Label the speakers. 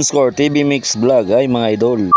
Speaker 1: Score TV Mix Vlog ay mga idol.